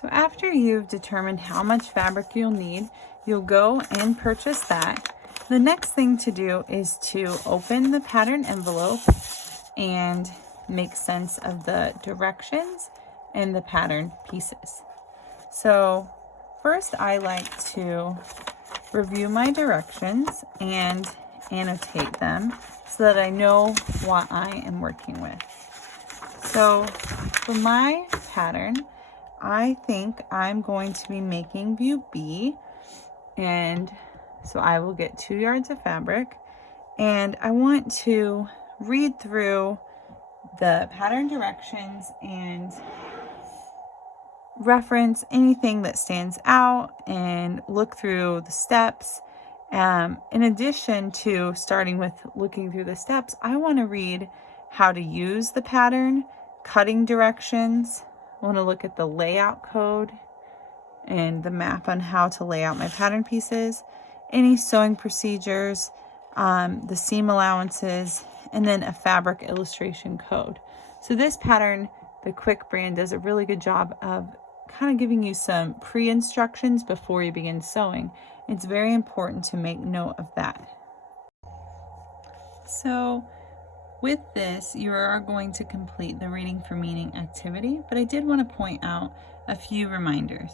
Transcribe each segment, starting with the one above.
So after you've determined how much fabric you'll need, you'll go and purchase that. The next thing to do is to open the pattern envelope and make sense of the directions and the pattern pieces. So first I like to review my directions and annotate them so that I know what I am working with. So for my pattern, I think I'm going to be making view B, and so I will get 2 yards of fabric, and I want to read through the pattern directions and reference anything that stands out and look through the steps. In addition to starting with looking through the steps, I want to read how to use the pattern, cutting directions. I want to look at the layout code and the map on how to lay out my pattern pieces, any sewing procedures, the seam allowances, and then a fabric illustration code. So this pattern, the Quick brand, does a really good job of kind of giving you some pre-instructions before you begin sewing. It's very important to make note of that. So with this, you are going to complete the reading for meaning activity, but I did want to point out a few reminders.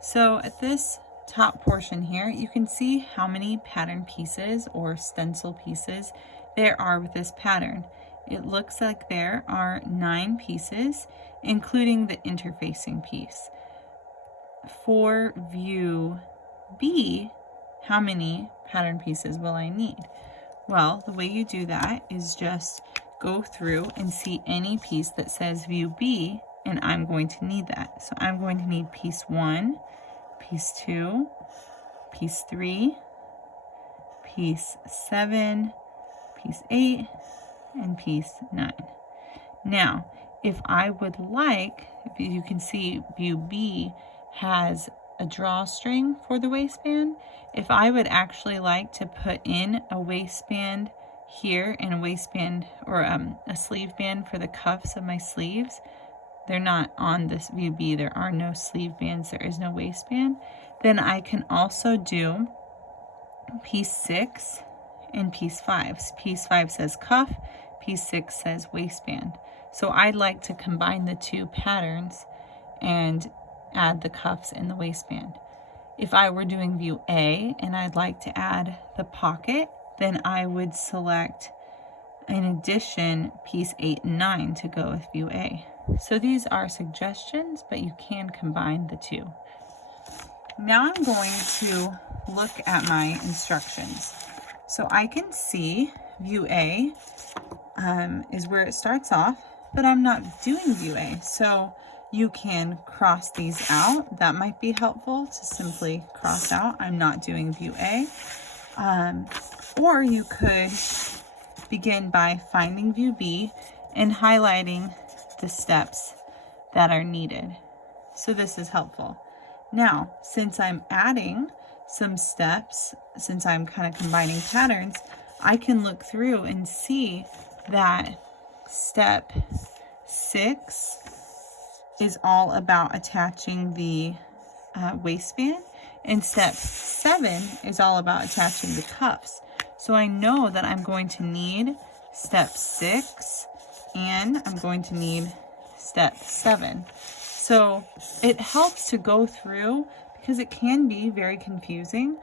So at this top portion here, you can see how many pattern pieces or stencil pieces there are with this pattern. It looks like there are 9 pieces, including the interfacing piece. For view B, how many pattern pieces will I need? Well, the way you do that is just go through and see any piece that says view B, and I'm going to need that. So I'm going to need piece 1, piece 2, piece 3, piece 7, piece 8, and piece 9. Now, if I would like, if you can see view B has a drawstring for the waistband. If I would actually like to put in a waistband here and a waistband or a sleeve band for the cuffs of my sleeves, they're not on this view B, there are no sleeve bands, there is no waistband, then I can also do piece 6 and piece 5. Piece 5 says cuff, piece 6 says waistband. So I'd like to combine the two patterns and add the cuffs and the waistband. If I were doing view A and I'd like to add the pocket, then I would select, in addition, piece 8 and 9 to go with view A. So these are suggestions, but you can combine the two. Now I'm going to look at my instructions. So I can see view A is where it starts off, but I'm not doing view A. So you can cross these out. That might be helpful to simply cross out, I'm not doing view A. Or you could begin by finding view B and highlighting the steps that are needed. So this is helpful. Now, since I'm adding some steps, since I'm kind of combining patterns, I can look through and see that step 6 is all about attaching the waistband, and step 7 is all about attaching the cuffs. So I know that I'm going to need step 6 and I'm going to need step 7. So it helps to go through because it can be very confusing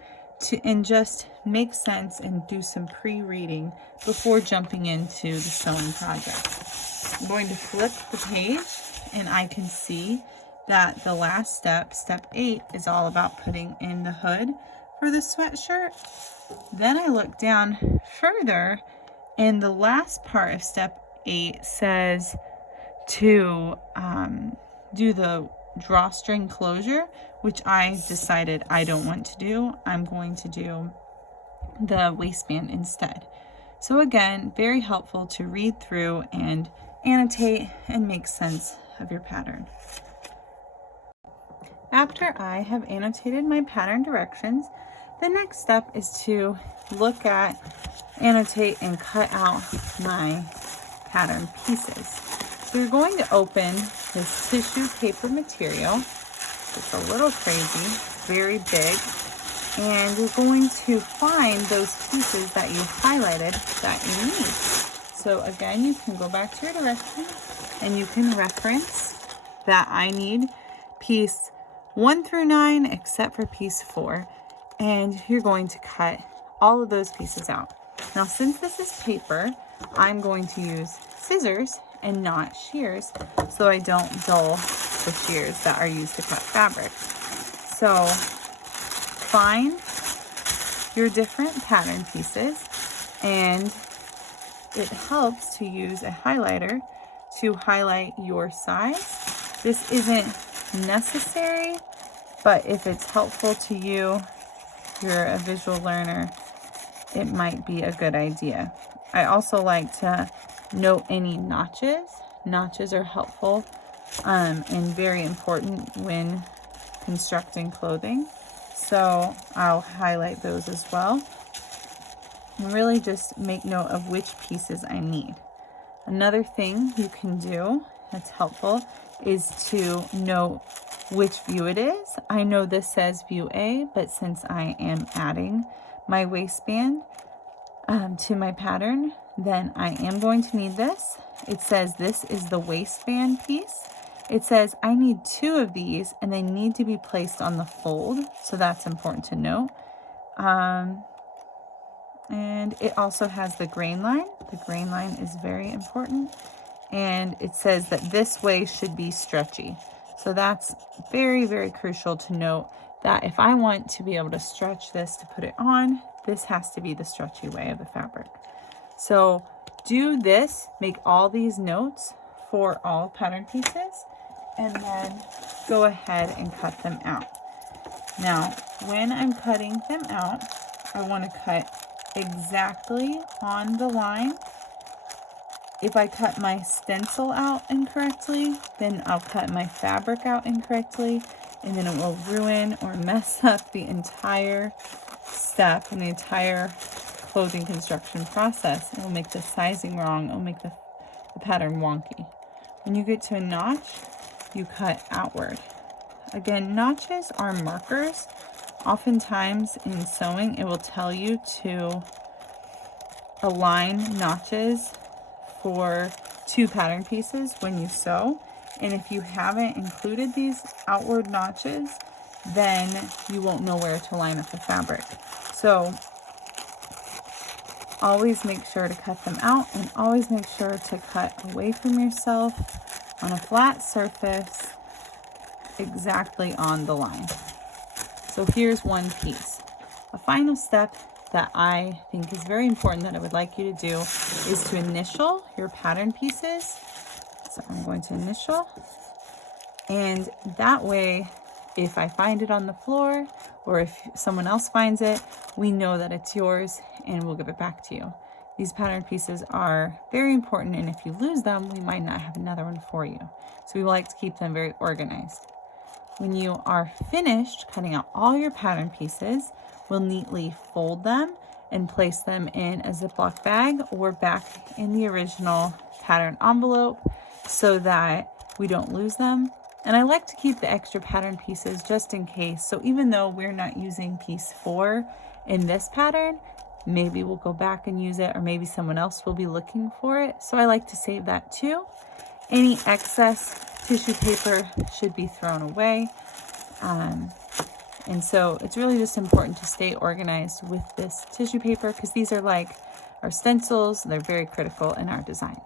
and just make sense and do some pre-reading before jumping into the sewing project. I'm going to flip the page and I can see that the last step, step 8, is all about putting in the hood for the sweatshirt. Then I look down further and the last part of step 8 says to do the drawstring closure, which I decided I don't want to do. I'm going to do the waistband instead. So again, very helpful to read through and annotate and make sense of your pattern. After I have annotated my pattern directions, the next step is to look at, annotate, and cut out my pattern pieces. So you're going to open this tissue paper material It's a little crazy, very big. And you're going to find those pieces that you highlighted that you need. So again, you can go back to your directions and you can reference that I need piece 1 through 9 except for piece 4. And you're going to cut all of those pieces out. Now, since this is paper, I'm going to use scissors and not shears so I don't dull the shears that are used to cut fabric. So find your different pattern pieces, and it helps to use a highlighter to highlight your size. This isn't necessary, but if it's helpful to you, you're a visual learner, it might be a good idea. I also like to note any notches. Notches are helpful and very important when constructing clothing. So I'll highlight those as well. And really just make note of which pieces I need. Another thing you can do that's helpful is to note which view it is. I know this says view A, but since I am adding my waistband to my pattern, then I am going to need this. It says this is the waistband piece. It says I need 2 of these and they need to be placed on the fold. So that's important to note. And it also has the grain line. The grain line is very important. And it says that this way should be stretchy. So that's very, very crucial to note that if I want to be able to stretch this to put it on, this has to be the stretchy way of the fabric. So do this, make all these notes for all pattern pieces, and then go ahead and cut them out. Now, when I'm cutting them out, I want to cut exactly on the line. If I cut my stencil out incorrectly, then I'll cut my fabric out incorrectly, and then it will ruin or mess up the entire step and the entire clothing construction process. It will make the sizing wrong. It will make the pattern wonky. When you get to a notch, you cut outward. Again, notches are markers. Oftentimes in sewing, it will tell you to align notches for 2 pattern pieces when you sew. And if you haven't included these outward notches, then you won't know where to line up the fabric. So always make sure to cut them out, and always make sure to cut away from yourself on a flat surface exactly on the line. So here's one piece. A final step that I think is very important that I would like you to do is to initial your pattern pieces. So I'm going to initial, and that way if I find it on the floor or if someone else finds it, we know that it's yours and we'll give it back to you. These pattern pieces are very important, and if you lose them, we might not have another one for you. So we like to keep them very organized. When you are finished cutting out all your pattern pieces, we'll neatly fold them and place them in a Ziploc bag or back in the original pattern envelope so that we don't lose them. And I like to keep the extra pattern pieces just in case. So even though we're not using piece 4 in this pattern, maybe we'll go back and use it, or maybe someone else will be looking for it. So I like to save that too. Any excess tissue paper should be thrown away. And so it's really just important to stay organized with this tissue paper, because these are like our stencils. They're very critical in our designs.